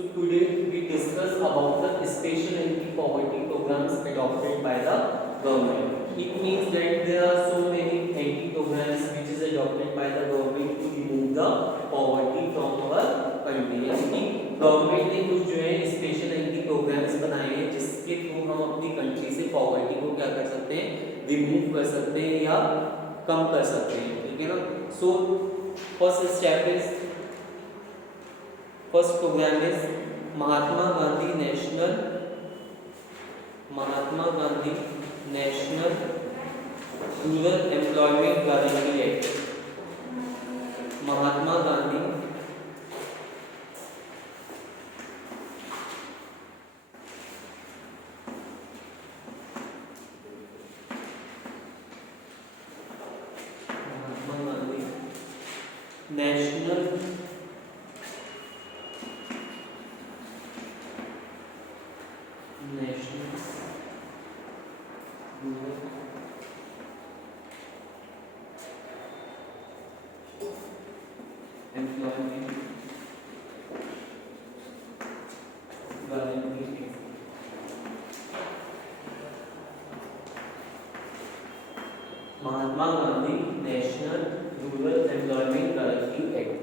So today we discuss about the special anti-poverty programs adopted by the government. It means that there are so many anti-programs which is adopted by the government to remove the poverty from our country. यानी गवर्नमेंट ने कुछ जो है special anti programmes बनाए हैं जिसके थ्रू हम अपनी कंट्री से पॉवर्टी को क्या कर सकते हैं, रिमूव कर सकते हैं या कम कर सकते हैं. ठीक है ना. So first step is first programme is Mahatma Gandhi national rural employment guarantee act. Mahatma Gandhi national employment guarantee act. Mahatma Gandhi national rural employment guarantee act.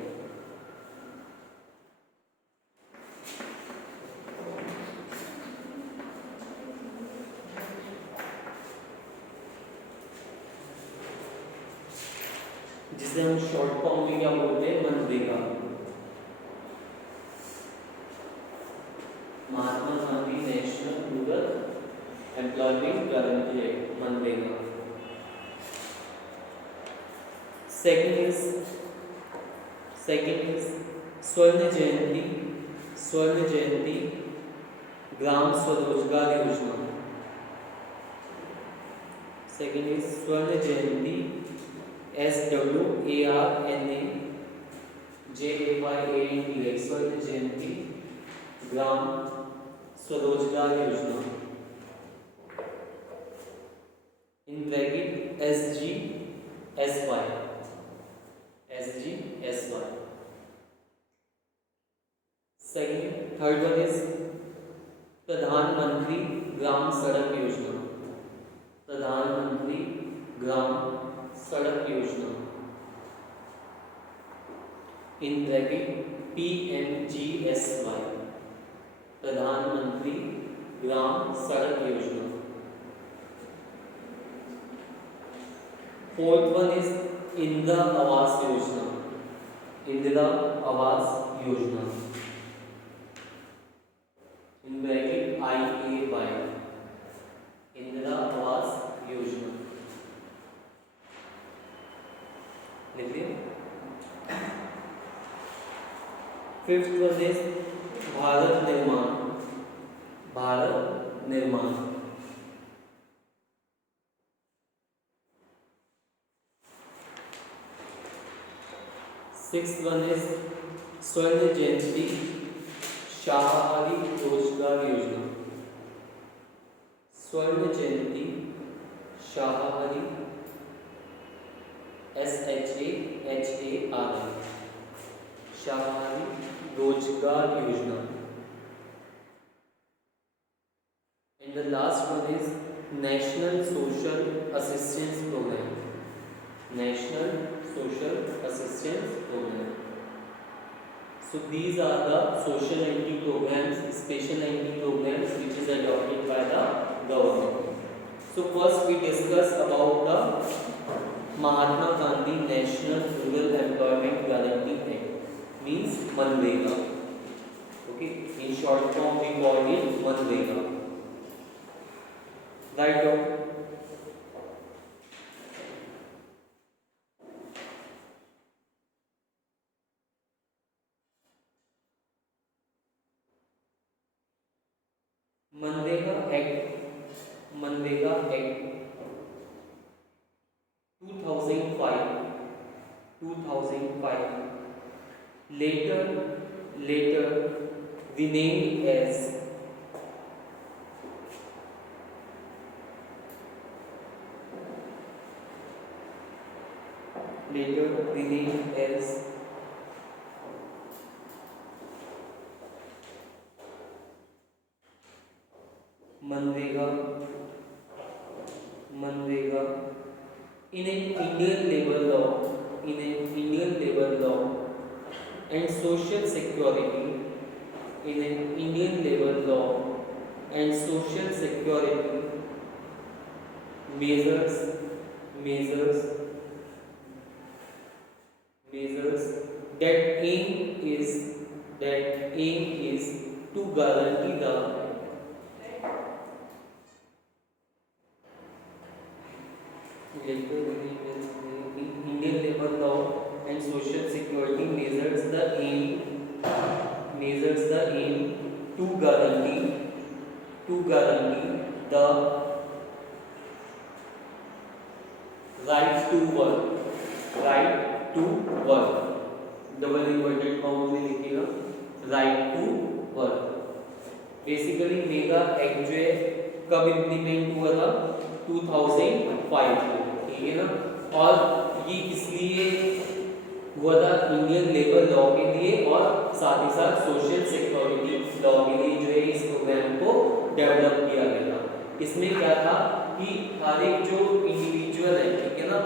जिसे हम शॉर्ट फॉर्म में क्या बोलते हैं, MNREGA. Mahatma Gandhi national rural employment guarantee act, MNREGA. Second is Swarna Jayanti Gram Swarozgar योजना. सेकंड इज स्वर्ण जयंती SWARNAJAYANTI स्वर्ण जयंती ग्राम स्वरोजगार योजना. In bracket SGSY. Second third one is प्रधानमंत्री ग्राम सड़क योजना. प्रधानमंत्री ग्राम सड़क योजना. In bracket PMGSY. प्रधानमंत्री ग्राम सड़क योजना. फोर्थ वन इज इंदिरा आवास योजना. इंदिरा आवास Yojana. In bracket IAY. Indira आवास योजना. लिखिए. फिफ्थ वन इज भारत निर्माण. सिक्स्थ वन इज स्वर्ण जयंती शाहबादी रोजगार योजना. स्वर्ण जयंती शाहबादी SHAHARI शाहबादी रोजगार योजना. And the last one is national social assistance program. National social assistance program. So these are the social anti programs, special anti programs which is adopted by the government. So first we discuss about the Mahatma Gandhi National Rural Employment Guarantee Act, means MNREGA. Okay, in short form we call it MNREGA. Right down. MNREGA एक्ट 2005 later renamed as MNREGA MNREGA in an Indian labor law and social security in an Indian labor law and social security measures measures measures that aim is to guarantee the Indian labor law and social security measures the aim to guarantee the right to work double inverted comma में लिखिएगा right to work. Basically मेगा act जो है कब इम्प्लीमेंट हुआ था 2005 में, ठीक है ना। और ये इसलिए हुआ था इंडियन लेबर लॉ के लिए और साथ ही साथ सोशल सिक्योरिटी लॉ के लिए जो है इस प्रोग्राम को डेवलप किया गया था। इसमें क्या था कि हर एक जो इंडिविजुअल है, ठीक है ना,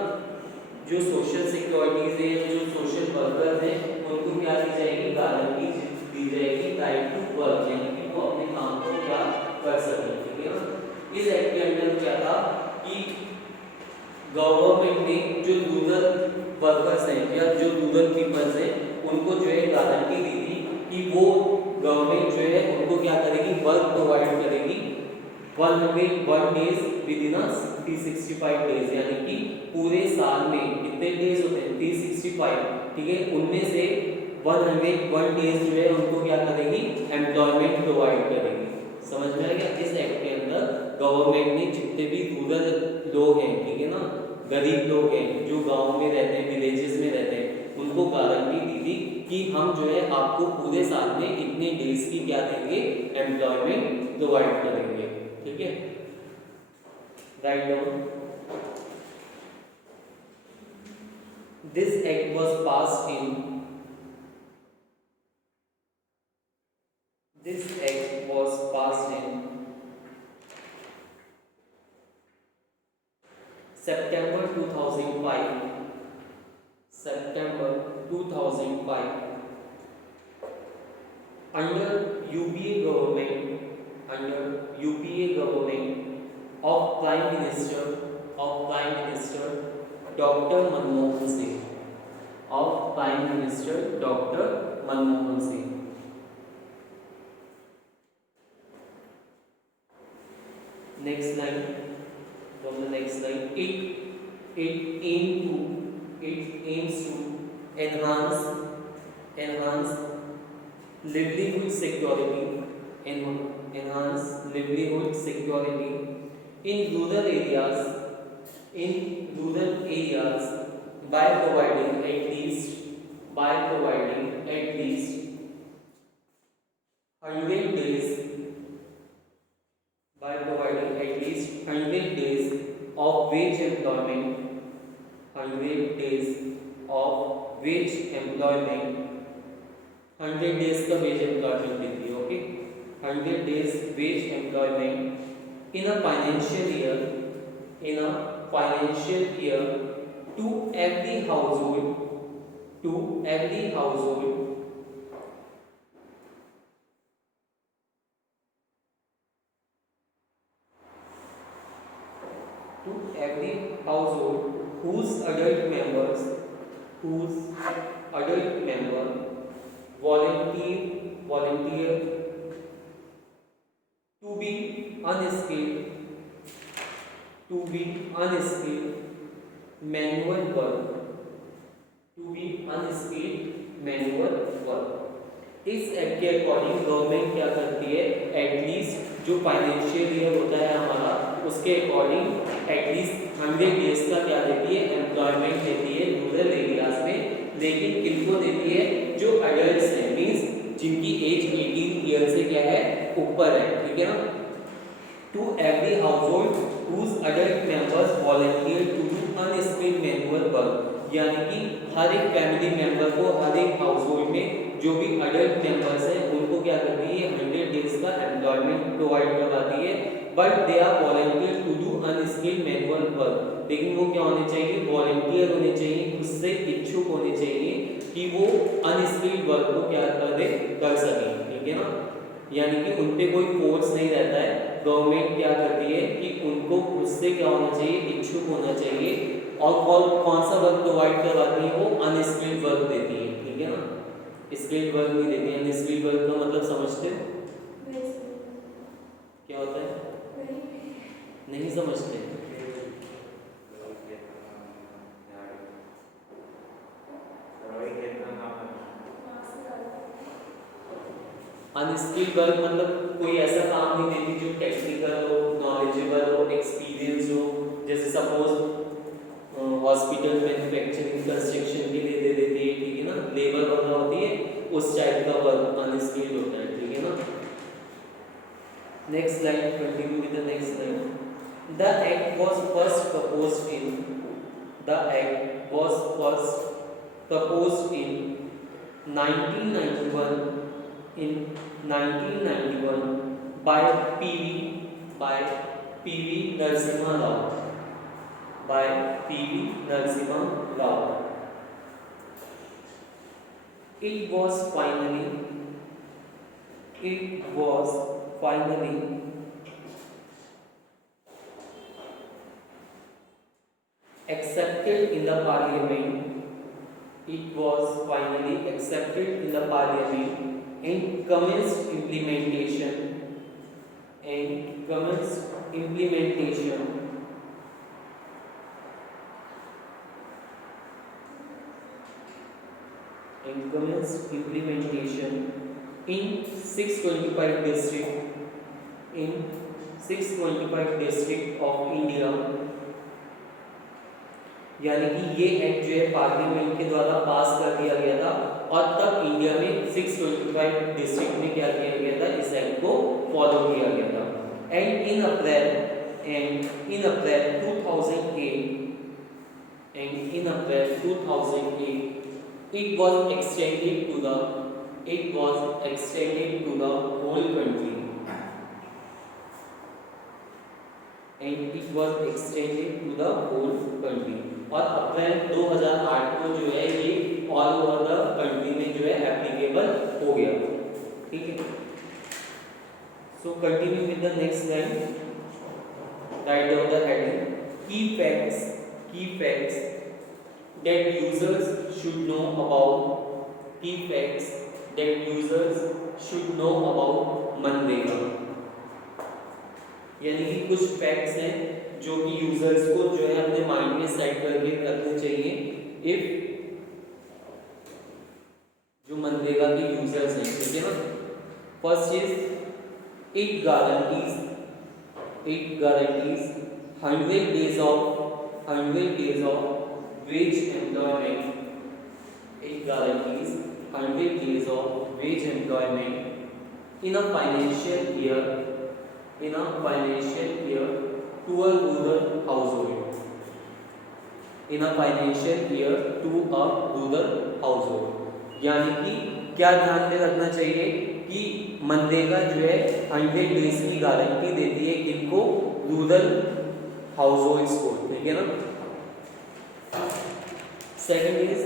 जो सोशल सिक्योरिटीज है, जो सोशल वर्कर्स हैं, उनको क्या दी जाएगी, गारंटी दी जाएगी राइट टू वर्क, यानी कि वो अपने काम को क्या कर सकें, ठीक है ना। इस एक्ट के अंदर क्या था कि गवर्नमेंट ने जो रूरल वर्कर्स हैं या जो रूरल पीपल्स हैं उनको जो है गारंटी दी थी कि वो गवर्नमेंट जो है उनको क्या करेगी, वर्क प्रोवाइड करेगी 101 डेज विद इन 365 डेज, यानी कि पूरे साल में कितने डेज होते हैं 365, ठीक है, उनमें से 101 डेज जो है उनको क्या करेगी, एम्प्लॉयमेंट प्रोवाइड करेगी। समझ में आ गया। इस एक्ट के अंदर गवर्नमेंट ने जितने भी रूरल लोग हैं, ठीक है ना, गरीब लोग हैं जो गांव में रहते हैं, विलेजेस में रहते हैं, उनको गारंटी दी थी कि हम जो है आपको पूरे साल में इतने डेज की क्या देंगे, एम्प्लॉयमेंट प्रोवाइड करेंगे, ठीक है। Write down. This act was passed in September 2005 under UPA government of Prime Minister Dr. Manmohan Singh, of Prime Minister Dr. Manmohan Singh। Next line, from the next line, it aims to enhance livelihood security in rural areas by providing at least 100 days of wage employment 100 days का veg employment देती है, ओके। 100 days wage employment in a financial year to every household whose adult member volunteer to be unskilled manual work। इस एक्ट के according government क्या करती है, एटलीस्ट जो financial year होता है हमारा, उसके अकॉर्डिंग एटलीस्ट 100 डेज का क्या देती है, एम्प्लॉयमेंट देती है रूरल एरियाज में। लेकिन किनको देती है, जो अडल्ट्स हैं, मींस जिनकी एज 18 ईयर से क्या है, ऊपर है, ठीक है ना। To every household whose adult members volunteer to do unskilled manual work, यानी कि हर एक फैमिली मेंबर को, हर एक हाउसहोल्ड में जो भी अडल्ट मेंबर्स हैं उनको क्या करती है, 100 डेज का एम्प्लॉयमेंट प्रोवाइड करवाती है but they are volunteer to do unskilled manual work. लेकिन वो क्या होने चाहिए, वॉलंटियर होने चाहिए, उससे इच्छुक होने चाहिए कि वो अनस्किल्ड वर्क को क्या कर सके, ठीक है ना। यानी कि उन पे कोई फोर्स नहीं रहता है, गवर्नमेंट क्या करती है कि उनको उससे क्या होना चाहिए, इच्छुक होना चाहिए, और कौन सा वर्क प्रोवाइड करवाती है, वो अनस्किल्ड वर्क देती है, ठीक है ना। स्किल्ड वर्क नहीं देती है। अनस्किल्ड वर्क का मतलब समझते हो क्या होता है, नहीं समझते। अनस्किल्ड वर्क मतलब कोई ऐसा काम नहीं देती जो टेक्निकल हो, नॉलेजेबल हो, एक्सपीरियंस हो। जैसे सपोज हॉस्पिटल, मैन्युफैक्चरिंग, कंस्ट्रक्शन के लिए दे देती है, ठीक है ना, लेबर वगैरह होती है, उस टाइप का वर्क अनस्किल्ड होता है, ठीक है ना। Next line, continue with the next line. The act was first proposed in 1991 by PV Narasimha Rao. By PV Narasimha Rao. It was finally accepted in the parliament. It was finally accepted in the parliament and commenced implementation in 625 district of India। यानी कि ये एक्ट जो है पार्लियामेंट के द्वारा पास कर दिया गया था, और तब इंडिया में 625 डिस्ट्रिक्ट में क्या किया गया था, इस एक्ट को फॉलो किया गया था। And in April 2008 it was extended to the whole country, और अप्रैल 2008 को जो है ये ऑल ओवर द कंट्री में जो है एप्लीकेबल हो गया, ठीक है। So continue with the next line, right down the heading, key facts that users should know about MNREGA. यानी कि कुछ फैक्ट्स हैं जो कि यूजर्स को जो है अपने माइंड में सेट करके रखने चाहिए, इफ जो मनरेगा के यूजर्स हैं, ठीक है ना। First is it guarantees 100 days of wage employment। It guarantees 100 days of wage employment in a financial year to a rural household। यानी कि क्या ध्यान में रखना चाहिए कि मनरेगा जो है 100 डेज की गारंटी देती है किनको, रूरल हाउस होल्ड्स को, ठीक है ना। सेकंड इज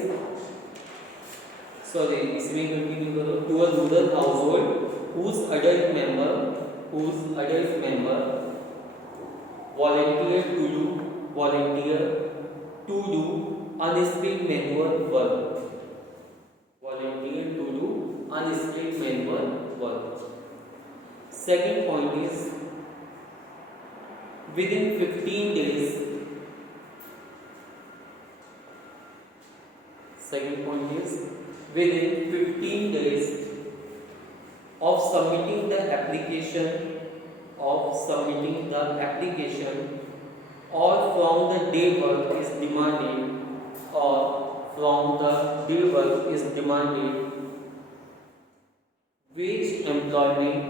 इसमें कंटिन्यू करो, to a rural household whose adult member volunteer to do unskilled manual work। Second point is within 15 days of submitting the application or from the day work is demanded wage employment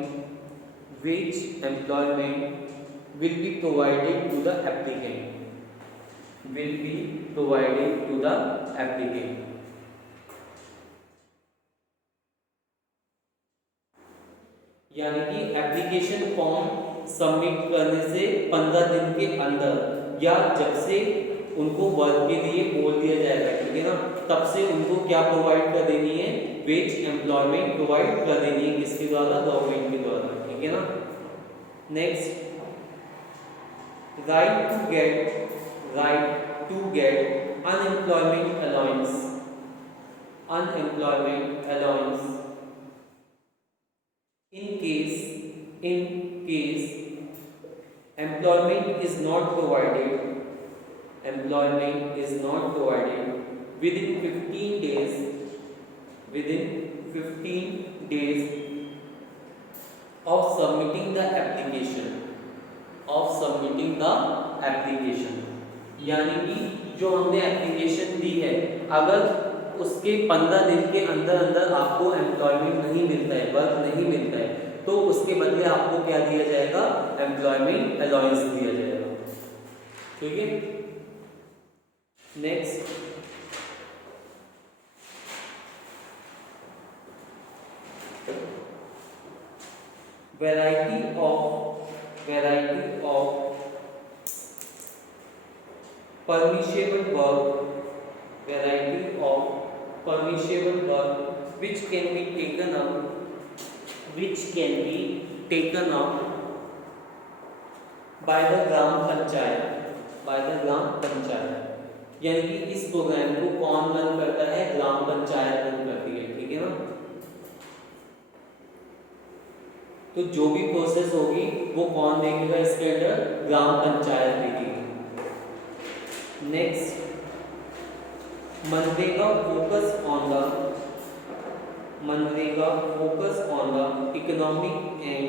will be provided to the applicant। यानी कि application form submit करने से 15 दिन के अंदर या जब से उनको वर्क के लिए बोल दिया जाएगा, ठीक है ना, तब से उनको क्या प्रोवाइड कर देनी है, वेज एम्प्लॉयमेंट प्रोवाइड कर देनी है, किसके द्वारा, गवर्नमेंट के द्वारा, ठीक है ना। Next, right to get unemployment allowance, unemployment allowance in case employment is not provided within 15 days of submitting the application, यानी कि जो हमने एप्लीकेशन दी है, अगर उसके 15 दिन के अंदर अंदर आपको एम्प्लॉयमेंट नहीं मिलता है, वर्क नहीं मिलता है, तो उसके बदले आपको क्या दिया जाएगा, एम्प्लॉयमेंट अलाउंस दिया जाएगा, ठीक है। Next, variety of permissible work which can be taken up by the ग्राम पंचायत, यानी कि इस प्रोग्राम को कौन रन करता है, ग्राम पंचायत रन करती है, ठीक है ना। तो जो भी प्रोसेस होगी वो कौन देखेगा, इसके अंदर ग्राम पंचायत देखेगी। नेक्स्ट, MNREGA focus on the economic and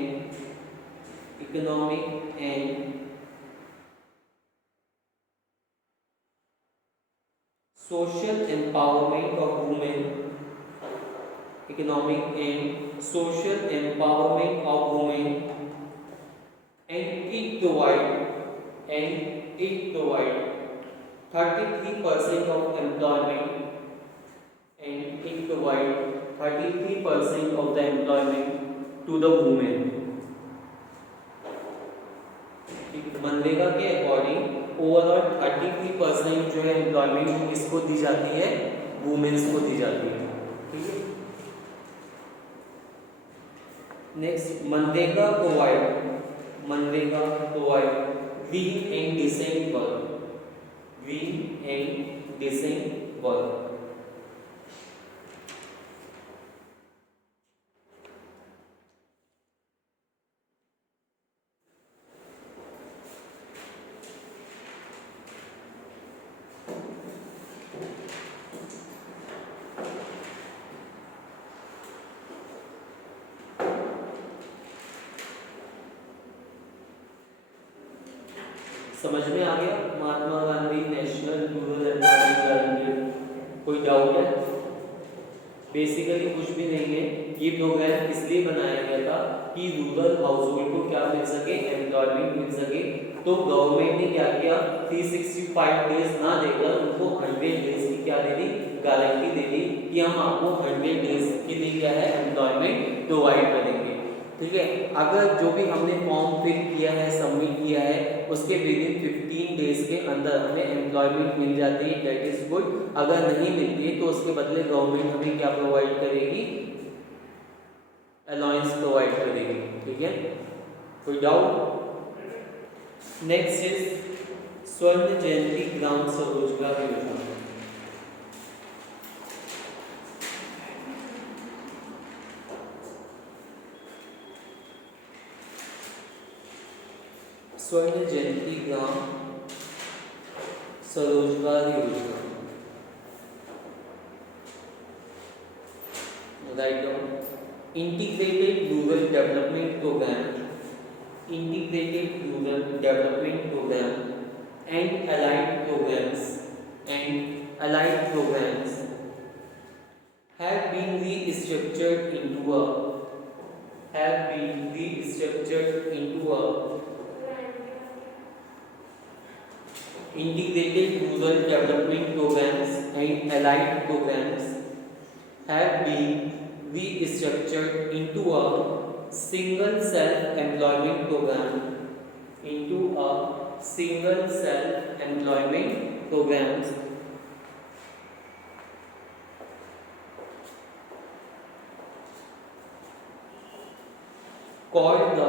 social empowerment of women, and it provide 33% of employment, of the employment to the women। MNREGA के अकॉर्डिंग ओवरऑल 33% जो है एम्प्लॉयमेंट किसको दी जाती है, वुमेन्स को दी जाती है, ठीक है। Next, MNREGA provide green and decent work, समझ में आ गया। Mahatma Gandhi national rural employment guarantee, कोई डाउट है? बेसिकली कुछ भी नहीं है, ये प्रोग्राम इसलिए बनाया गया था कि रूरल हाउसहोल्ड को क्या मिल सके, एम्प्लॉयमेंट मिल सके। तो गवर्नमेंट ने क्या किया, 365 डेज ना देकर उनको 100 डेज की क्या दे दी, गारंटी दे दी कि हम आपको 100 डेज के लिए क्या है, एम्प्लॉयमेंट प्रोवाइड करेंगे, ठीक है। अगर जो भी हमने फॉर्म फिल किया है, सबमिट किया है, उसके विदिन 15 डेज के अंदर हमें एम्प्लॉयमेंट मिल जाती है, दैट इज गुड। अगर नहीं मिलती है तो उसके बदले गवर्नमेंट हमें क्या प्रोवाइड करेगी, अलाउंस प्रोवाइड करेगी, ठीक है। कोई doubt? Next is Swarna Jayanti Gram Swarozgar योजना। स्वर्ण Jayanti Gram Swarozgar Yojana, write down. Integrated rural development program and allied programs have been restructured into a integrated rural development programs and allied programs have been restructured into a single self-employment program into a single self-employment programs called the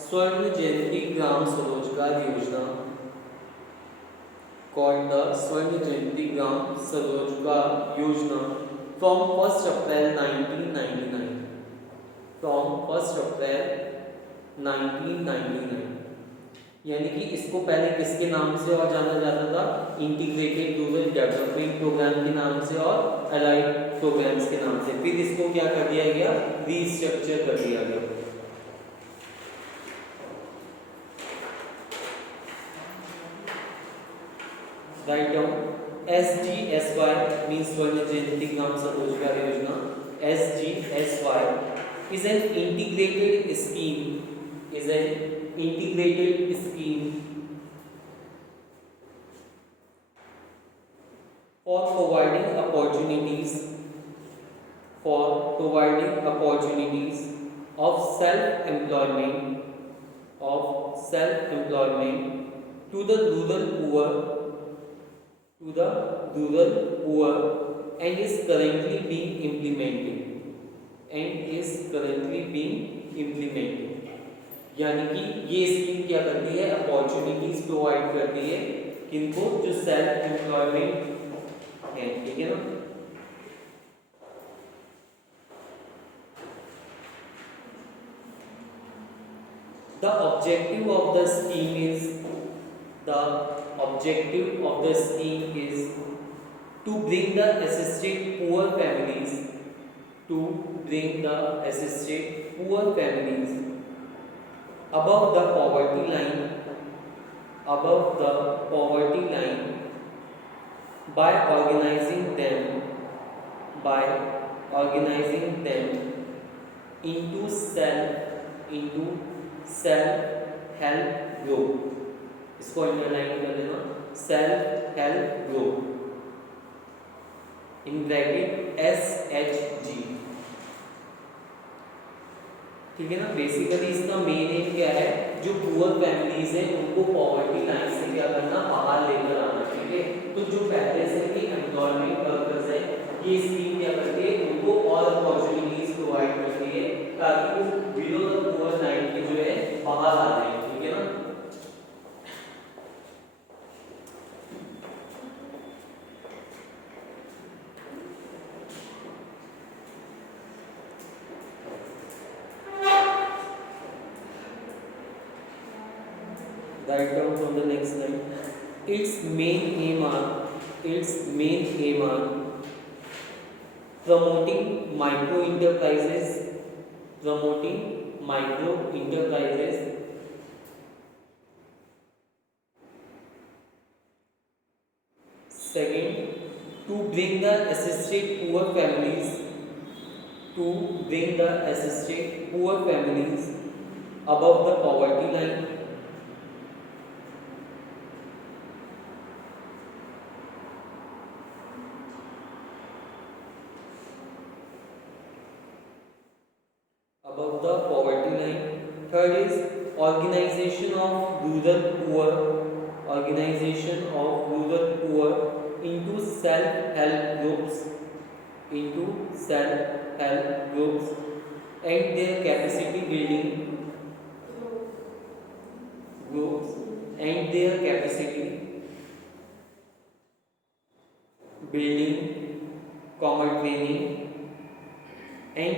स्वर्ण जयंती ग्राम स्वरोजगार योजना, called the स्वर्ण जयंती ग्राम स्वरोजगार योजना from 1st April 1999, from 1st April 1999। यानी कि इसको पहले किसके नाम से और जाना जाता था, इंटीग्रेटेड रूरल डेवलपमेंट प्रोग्राम के नाम से और अलाइड प्रोग्राम्स के नाम से। फिर इसको क्या कर दिया गया, रीस्ट्रक्चर कर दिया गया। राइट डाउन SGSY मीन्स स्वर्ण जयंती ग्राम स्वरोजगार योजना। SGSY is an integrated scheme for providing opportunities of self-employment to the rural poor and is currently being implemented। यानी कि ये स्कीम क्या करती है, अपॉर्चुनिटीज प्रोवाइड करती है किनको, जो सेल्फ एम्प्लॉयमेंट है, ठीक है ना। The objective of the scheme is to bring the assisted poor families above the poverty line by organizing them into self help group। इसको अंडरलाइन कर देना, self help group in bracket SHG, ठीक है ना। बेसिकली इसका मेन एम क्या है, जो पुअर फैमिलीज है उनको पॉवर्टी लाइन से क्या करना, बाहर लेकर आना, ठीक है। तो जो पहले से ही एम्प्लॉयमेंट वर्कर्स है, ये स्कीम क्या करती है, उनको और अपॉर्चुनिटीज प्रोवाइड करती है ताकि वो बिलो द पुअर लाइन के जो है बाहर आ जाए, ठीक है ना। Write down from the next line. Its main aim are promoting micro enterprises. Second, to bring the assisted poor families above the poverty line. Third is organization of rural poor into self-help groups and their capacity building common training and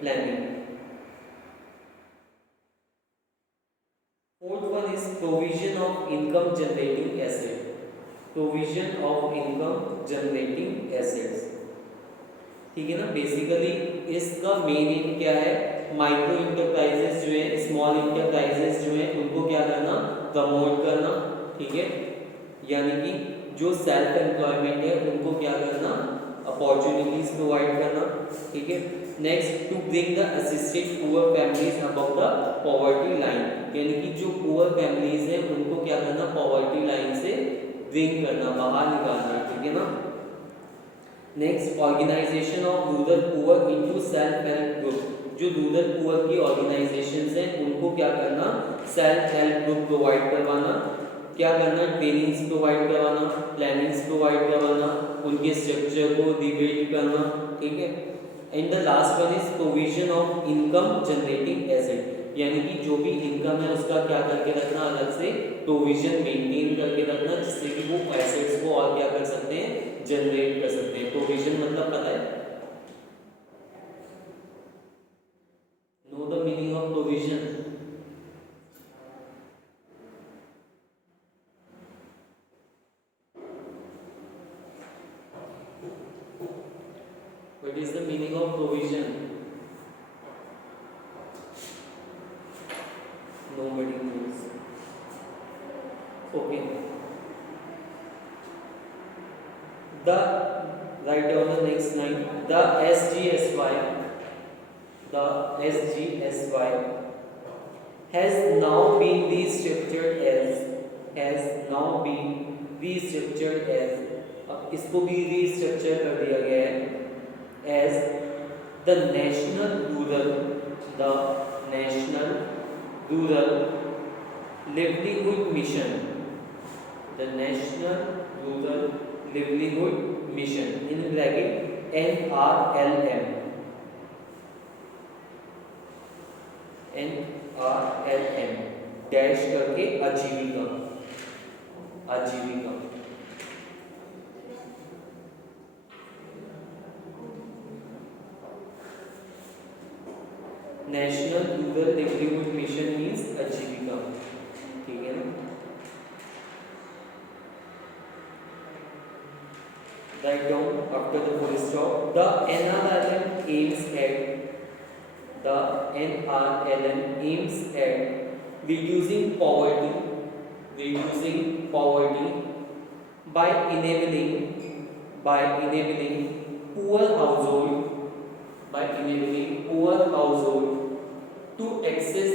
planning. Fourth one is provision of income generating assets, ठीक है ना। बेसिकली इसका main M क्या है, micro enterprises जो है, small enterprises जो है, उनको क्या करना, प्रमोट करना, ठीक है। यानी कि जो सेल्फ एम्प्लॉयमेंट है उनको क्या करना, अपॉर्चुनिटीज प्रोवाइड करना, ठीक है। Next, to bring the assisted poor families above the poverty line, यानी कि जो पुअर फैमिलीज हैं उनको क्या करना, पॉवर्टी लाइन से ब्रिंग करना, बाहर निकालना, ठीक है ना। Next, organisation of rural poor into self help group, जो रूरल पुअर की ऑर्गेनाइजेशंस हैं उनको क्या करना, सेल्फ हेल्प ग्रुप प्रोवाइड करवाना, क्या करना, ट्रेनिंग्स प्रोवाइड करवाना, प्लानिंग्स प्रोवाइड करवाना, उनके स्ट्रक्चर को रिबिल्ड करना, ठीक है। And the last one is provision of income generating asset, यानी कि जो भी इनकम है उसका क्या करके रखना, अलग से प्रोविजन मेंटेन करके रखना, जिससे कि वो एसेट्स को और क्या कर सकते हैं, जनरेट कर सकते हैं। प्रोविजन मतलब पता है, know the meaning of provision. What is the meaning of provision? Nobody knows. Okay. The write down the next line. The SGSY has now been restructured as अब इसको भी रीस्ट्रक्चर कर दिया गया है as the National Rural Livelihood Mission, the National Rural Livelihood Mission in bracket NRLM dash करके आजीविका national rural livelihood mission means आजीविका, ठीक है ना। Write down after the full stop, the NRLM aims at reducing poverty by enabling poor household to access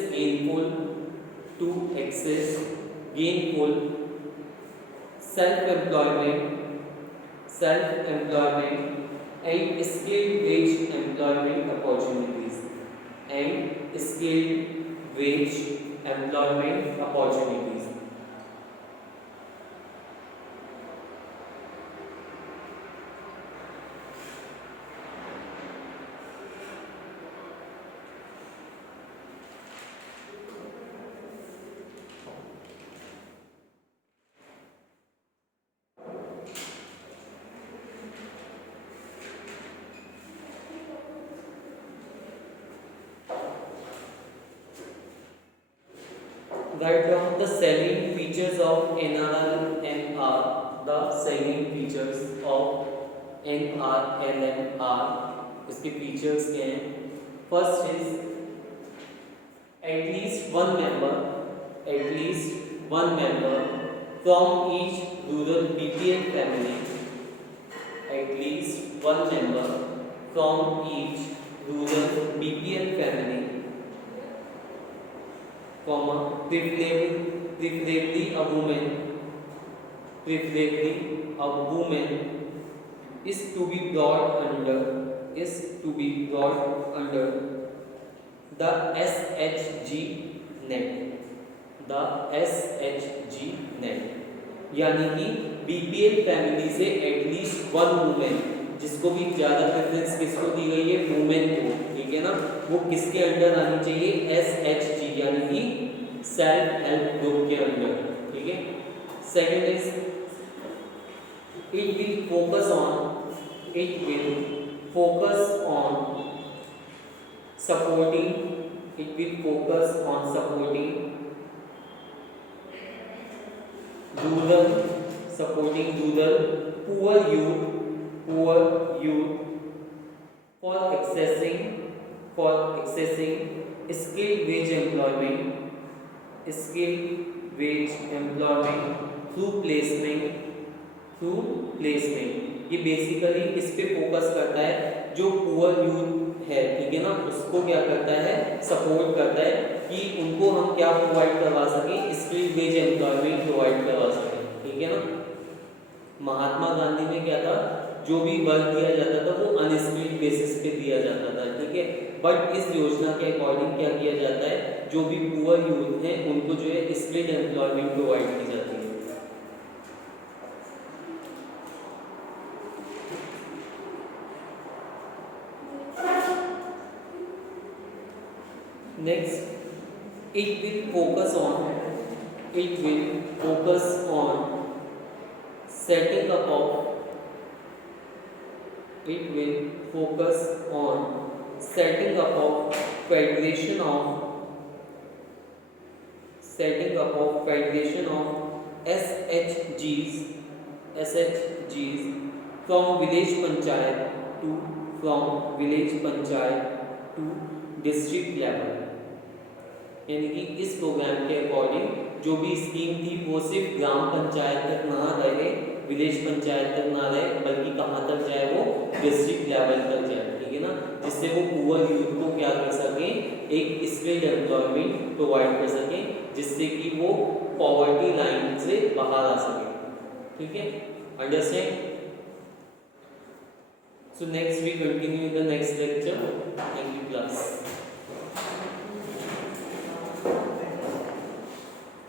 gainful self-employment and skilled wage employment opportunities Write down the salient features of NRLM are. The salient features of NRLM are, इसके features क्या हैं? First is at least one member from each rural BPL family. At least one member from each rural BPL family, preferably a woman is to be brought under the SHG net, यानी कि BPL family से at least one women, जिसको भी ज्यादा प्रेफरेंस किसको दी गई है, वुमेन को, ठीक है ना, वो किसके अंडर आनी चाहिए, SHG यानी कि सेल्फ हेल्प ग्रुप के अंदर, ठीक है। Second is it will focus on supporting rural poor youth for accessing skilled wage employment through placement। ये बेसिकली इस पे फोकस करता है, जो पुअर यूथ है, ठीक है ना, उसको क्या करता है, सपोर्ट करता है कि उनको हम क्या प्रोवाइड करवा सकें, स्किल्ड वेज एम्प्लॉयमेंट प्रोवाइड करवा सकें, ठीक है ना। महात्मा गांधी में क्या था, जो भी वर्क दिया जाता था वो अनस्किल्ड बेसिस पे दिया जाता था, ठीक है। बट इस योजना के अकॉर्डिंग क्या किया जाता है, जो भी पुअर यूथ हैं उनको जो है स्किल्ड एम्प्लॉयमेंट प्रोवाइड की जाती है। Next, it will focus on setting up of it will focus on setting up of federation of SHGs from village panchayat to district level। यानी कि इस प्रोग्राम के अकॉर्डिंग जो भी स्कीम थी वो सिर्फ ग्राम पंचायत तक ना रहे, विलेज पंचायत तक ना रहे, बल्कि कहाँ तक जाए, वो डिस्ट्रिक्ट लेवल तक जाए, ठीक है ना। जिससे वो पुअर यूथ को क्या कर सकें, एक स्किल्ड एम्प्लॉयमेंट प्रोवाइड कर सकें, जिससे कि वो पॉवर्टी लाइन से बाहर आ सके, ठीक है। Understand? So next we continue the next lecture. Thank you class.